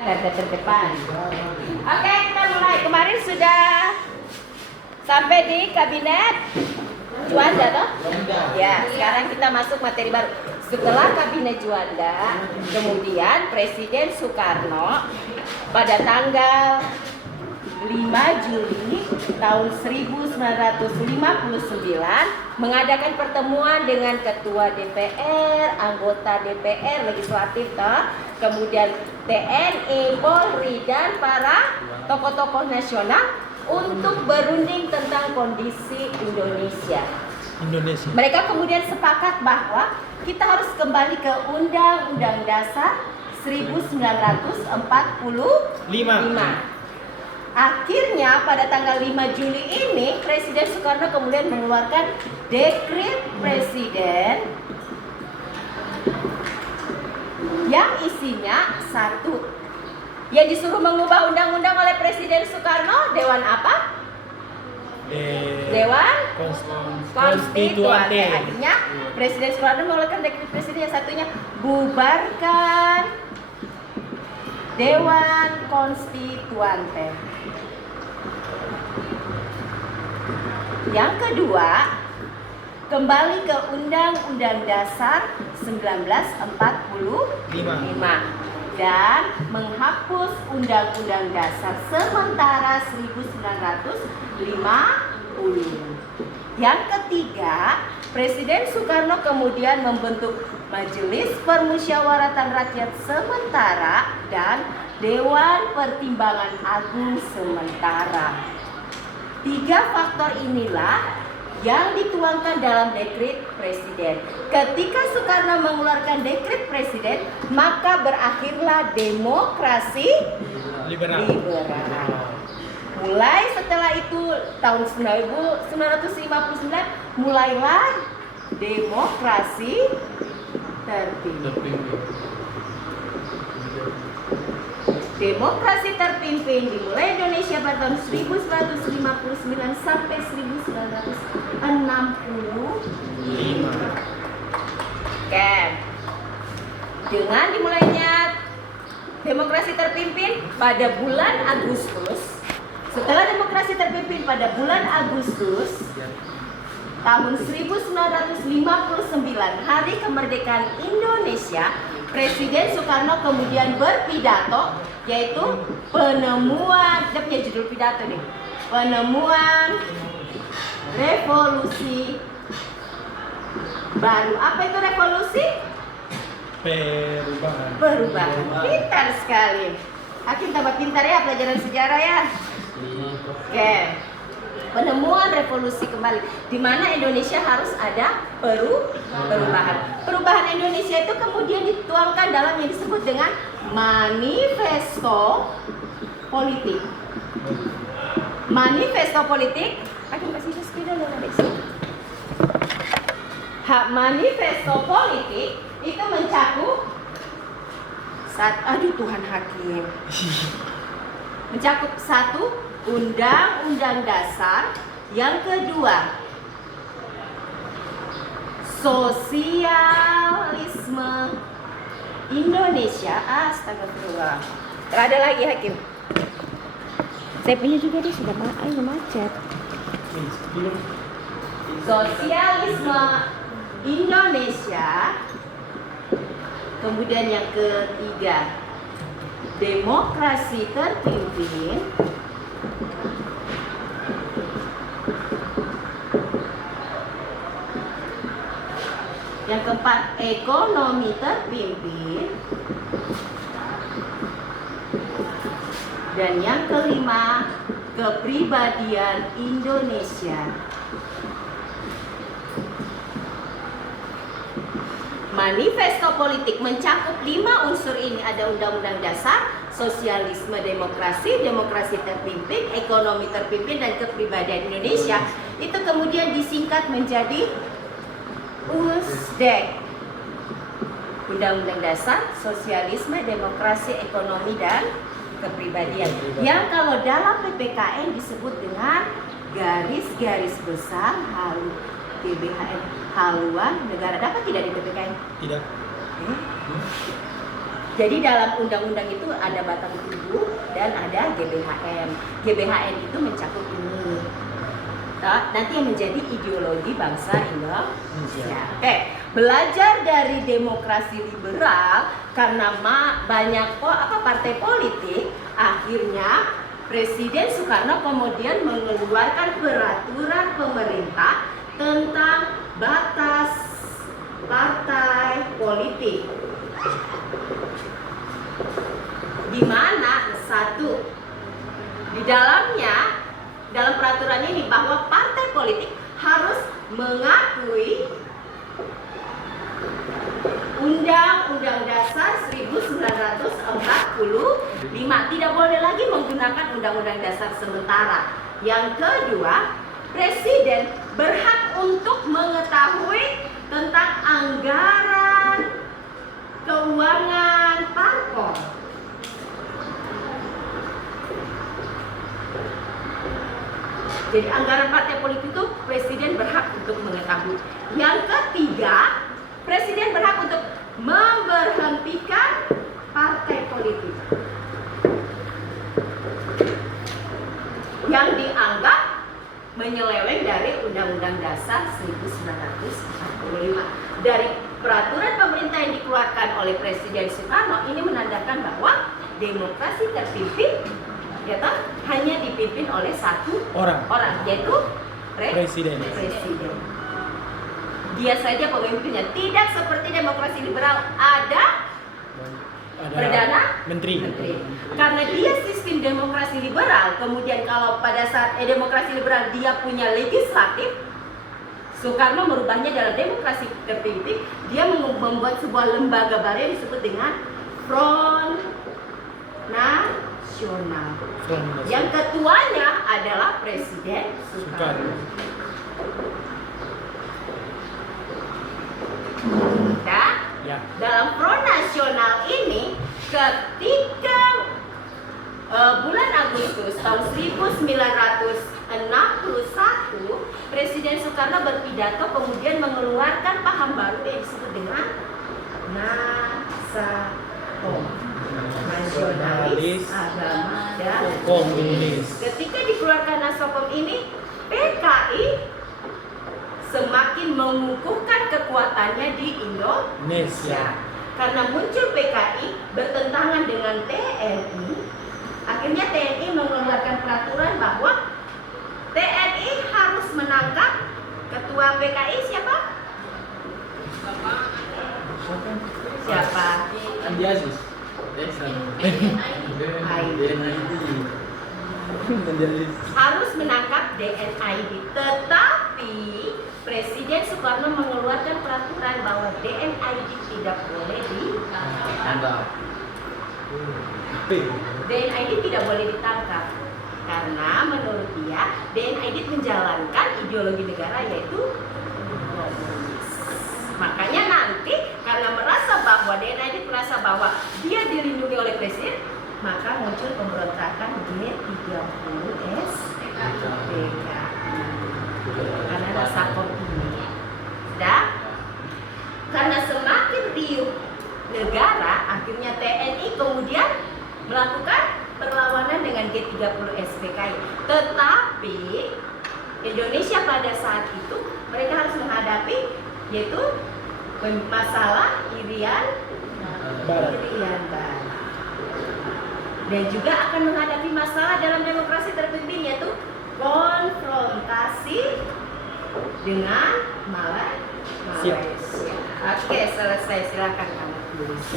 Garda terdepan. Oke, kita mulai. Kemarin sudah sampai di kabinet Juanda, toh? Ya, sekarang kita masuk materi baru. Setelah kabinet Juanda, kemudian Presiden Soekarno pada tanggal 5 Juli tahun 1959 mengadakan pertemuan dengan Ketua DPR, anggota DPR, legislatif, toh? Kemudian TNI, Polri, dan para tokoh-tokoh nasional untuk berunding tentang kondisi Indonesia. Mereka kemudian sepakat bahwa kita harus kembali ke Undang-Undang Dasar 1945. Akhirnya pada tanggal 5 Juli ini Presiden Soekarno kemudian mengeluarkan dekret presiden yang isinya satu, yang disuruh mengubah undang-undang oleh Presiden Soekarno, Dewan apa? Dewan Konstituante. Akhirnya Presiden Soekarno mengeluarkan dekret presiden yang satunya, bubarkan Dewan Konstituante. Yang kedua, kembali ke Undang-Undang Dasar 1945 dan menghapus Undang-Undang Dasar sementara 1950. Yang ketiga, Presiden Soekarno kemudian membentuk Majelis Permusyawaratan Rakyat Sementara dan Dewan Pertimbangan Agung Sementara. Tiga faktor inilah yang dituangkan dalam dekret presiden. Ketika Soekarno mengeluarkan dekret presiden, maka berakhirlah demokrasi liberal. Mulai setelah itu tahun 1959 mulailah demokrasi terpimpin. Demokrasi terpimpin dimulai Indonesia pada tahun 1959 sampai 1965. Oke. Dengan dimulainya demokrasi terpimpin pada bulan Agustus, setelah demokrasi terpimpin pada bulan Agustus tahun 1959, hari kemerdekaan Indonesia, Presiden Soekarno kemudian berpidato, yaitu penemuan, dia punya judul pidato nih, penemuan revolusi baru. Apa itu revolusi? Perubahan. Pintar sekali. Hakim tambah pintar ya, pelajaran sejarah ya. Oke. Penemuan revolusi kembali, di mana Indonesia harus ada perubahan. Perubahan Indonesia itu kemudian dituangkan dalam yang disebut dengan manifesto politik. Manifesto politik, manifesto politik itu mencakup Tuhan Hakim. Mencakup satu, Undang-Undang Dasar. Yang kedua, sosialisme Indonesia. Astagfirullah. Ada lagi Hakim. Saya punya juga dia sudah macet. Sosialisme Indonesia. Kemudian yang ketiga, demokrasi terpimpin. Yang keempat, ekonomi terpimpin. Dan yang kelima, kepribadian Indonesia. Manifesto politik mencakup 5 unsur ini. Ada Undang-Undang Dasar, sosialisme, demokrasi, demokrasi terpimpin, ekonomi terpimpin, dan kepribadian Indonesia. Itu kemudian disingkat menjadi USDEK. Undang-Undang Dasar, sosialisme, demokrasi, ekonomi, dan kepribadian. Yang kalau dalam PPKN disebut dengan garis-garis besar GBHN haluan negara. Dapat tidak di PPKN? Tidak. Jadi dalam undang-undang itu ada batang tubuh dan ada GBHN. GBHN itu mencakup ini. Nanti yang menjadi ideologi bangsa Indonesia. Oke, belajar dari demokrasi liberal karena banyak partai politik, akhirnya Presiden Soekarno kemudian mengeluarkan peraturan pemerintah tentang batas partai politik. Di mana satu di dalamnya dalam peraturan ini bahwa partai politik harus mengakui Undang-Undang Dasar 1945, tidak boleh lagi menggunakan Undang-Undang Dasar sementara. Yang kedua, Presiden berhak untuk mengetahui tentang anggaran keuangan parpol. Jadi anggaran partai politik itu Presiden berhak untuk mengetahui. Yang ketiga, Presiden berhak untuk memberhentikan partai politik yang dianggap menyeleweng dari Undang-Undang Dasar 1945. Dari peraturan pemerintah yang dikeluarkan oleh Presiden Soekarno ini menandakan bahwa demokrasi terpimpin hanya dipimpin oleh satu orang yaitu Presiden. Dia saja pemimpinnya, tidak seperti demokrasi liberal ada Perdana Menteri. Karena dia sistem demokrasi liberal, kemudian kalau pada saat demokrasi liberal dia punya legislatif, Soekarno merubahnya dalam demokrasi terpimpin. Dia membuat sebuah lembaga baru yang disebut dengan Front Nasional. Yang ketuanya adalah Presiden Soekarno. Dan dalam Front Nasional ini ketika bulan Agustus tahun 1961 Presiden Soekarno berpidato kemudian mengeluarkan paham baru yang disebut dengan NASAPOM, Nasionalis, Agama, dan Komunis. Ketika dikeluarkan NASAPOM ini, PKI semakin mengukuhkan kekuatannya di Indonesia. Karena muncul PKI bertentangan dengan TNI, akhirnya TNI mengeluarkan peraturan bahwa TNI harus menangkap ketua PKI siapa? Andi Aziz. Harus menangkap DNID, tetapi Presiden Soekarno mengeluarkan peraturan bahwa DNID tidak boleh ditangkap. DNID tidak boleh ditangkap karena menurut dia DNID menjalankan ideologi negara yaitu komunis. Makanya nanti karena merasa bahwa DNID merasa bahwa dia dilindungi oleh Presiden, maka muncul pemberontakan G30S PKI. Karena rasa ini, karena semakin riuh negara, akhirnya TNI kemudian melakukan perlawanan dengan G30S PKI. Tetapi Indonesia pada saat itu mereka harus menghadapi yaitu masalah Irian Barat. Dan juga akan menghadapi masalah dalam demokrasi terpimpin yaitu konfrontasi dengan Malaysia. Oke, selesai. Silakan kamu tulis.